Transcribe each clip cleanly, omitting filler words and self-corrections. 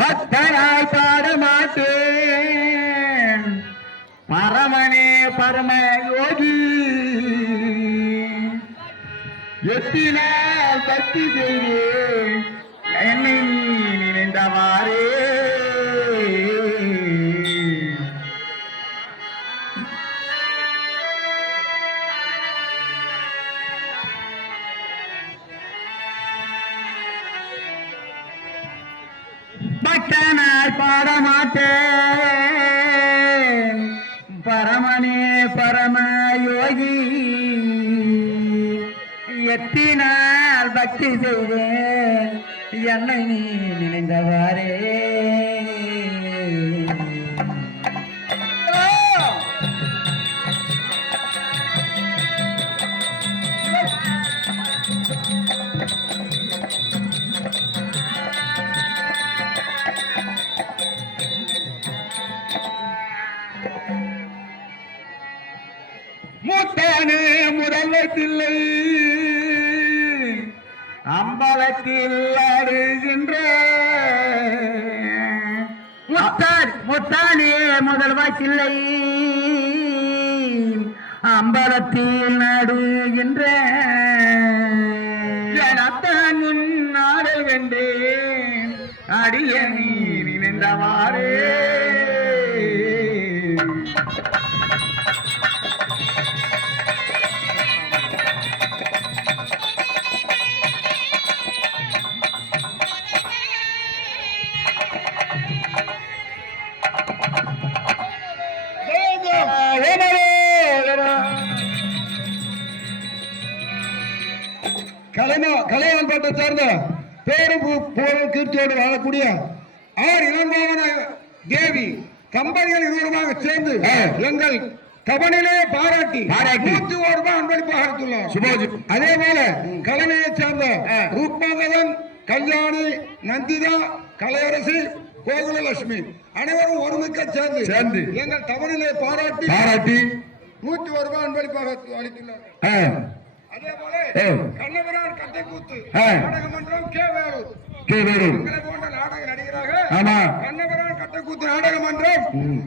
பக்தராய் பாட மாட்டேன் பரமனே பரம யோகி எத்தினால் பக்தி செய்தேன் என்னை நினைந்தவாறே பக்தனாய் பாட மாட்டேன் பரமனே பரம யோகி எத்தினால் பக்தி செய்தேன் என்னை நீ நினைந்தவாறே முத்தானே முதல்வத்தில்லை அம்பலத்தில் ஆடுகின்ற முத்தானே முதல்வத்தில்லை அம்பலத்தில் நாடுகின்ற அத்தான் முன் ஆட வேண்டேன் அடிய நீ நினைந்தவாறே கலையான்பட்டை சேர்ந்த பேரும் புகழும் கீர்த்தியோடு வாழக்கூடிய ஆர் இளங்கோவன தேவி கம்பெனிகள் இருவருமாக சேர்ந்து எங்கள் கபனிலே பாராட்டி 101 ரூபாய் அன்பளிப்பாக அளித்துள்ளார். அதே போல கலைமையை சேர்ந்த ரூப்மகன் கல்யாணி நந்திதா கலையரசி கோகுலலட்சுமி அனைவரும் ஒருமிக்க சேர்ந்து எங்கள் கபனிலே பாராட்டி 101 ரூபாய் அன்பளிப்பாக அளித்துள்ளார். அதே போல கண்ணபுரான் கட்டை கூத்து நாடகமன்றம் கே வேலூர் போன்ற நாடக நடிகராக கண்ணபுரான் கட்டை கூத்து நாடகமன்றம்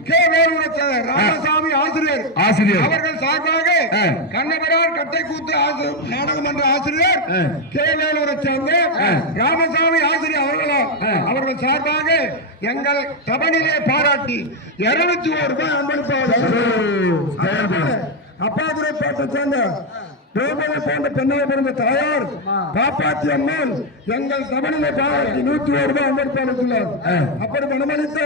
கே வேலூர் ராமசாமி ஆசிரியர் அவர்கள் சார்பாக கண்ணபுரான் கட்டை கூத்து நாடகமன்ற ஆசிரியர் கே வேலூரை சேர்ந்த ராமசாமி ஆசிரியர் அவர்கள் சார்பாக எங்கள் கபனிலே பாராட்டி 201 ரூபாய் அன்பளிப்பாக அப்பாதுரை பாட்டை சேர்ந்த போன்ற பெண்ணாக பிறந்த தாயார் பாப்பாத்தி அம்மன் எங்கள் தமிழிலே பாராட்டி 101 ரூபாய் அன்பளித்துள்ளார். அப்படி மனமளித்த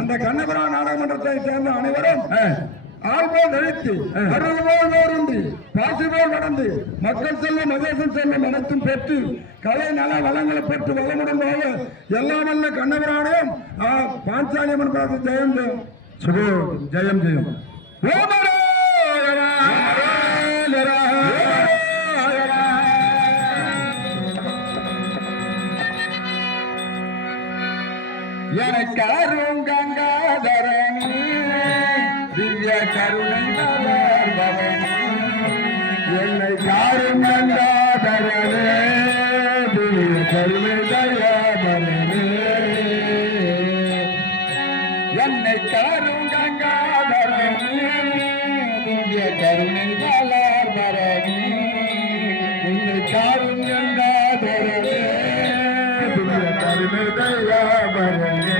அந்த கண்ணபுரான் நாடாளுமன்றத்தை சேர்ந்த அனைவரும் ஆள்போல் நினைத்து 60 போல் வேறுண்டு பாசி போல் நடந்து மக்கள் செல்வம் மகேசன் செல்வம் அனைத்தும் பெற்று கலை நல வளங்களை பெற்று வளமுடன் போக எல்லாம் வல்ல கண்ணபுரானையும் பாஞ்சாலியம்மன் பார்த்து ஜெயம் ஜெயம் ஜெயம் எனக்காரும் கங்காதரணி திவ்ய கருணை பவனி என்னை காரும் கங்காதரணே திவ்ய கருணை தயாபரணி என்னை காரும் கங்காதரணி திவ்ய கருணை தயாபரணி என்னை காரும் கங்காதரணே திவ்ய கருணை தயாபரணி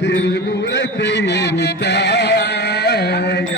திருபுரத்தை எரித்தார் ஐயா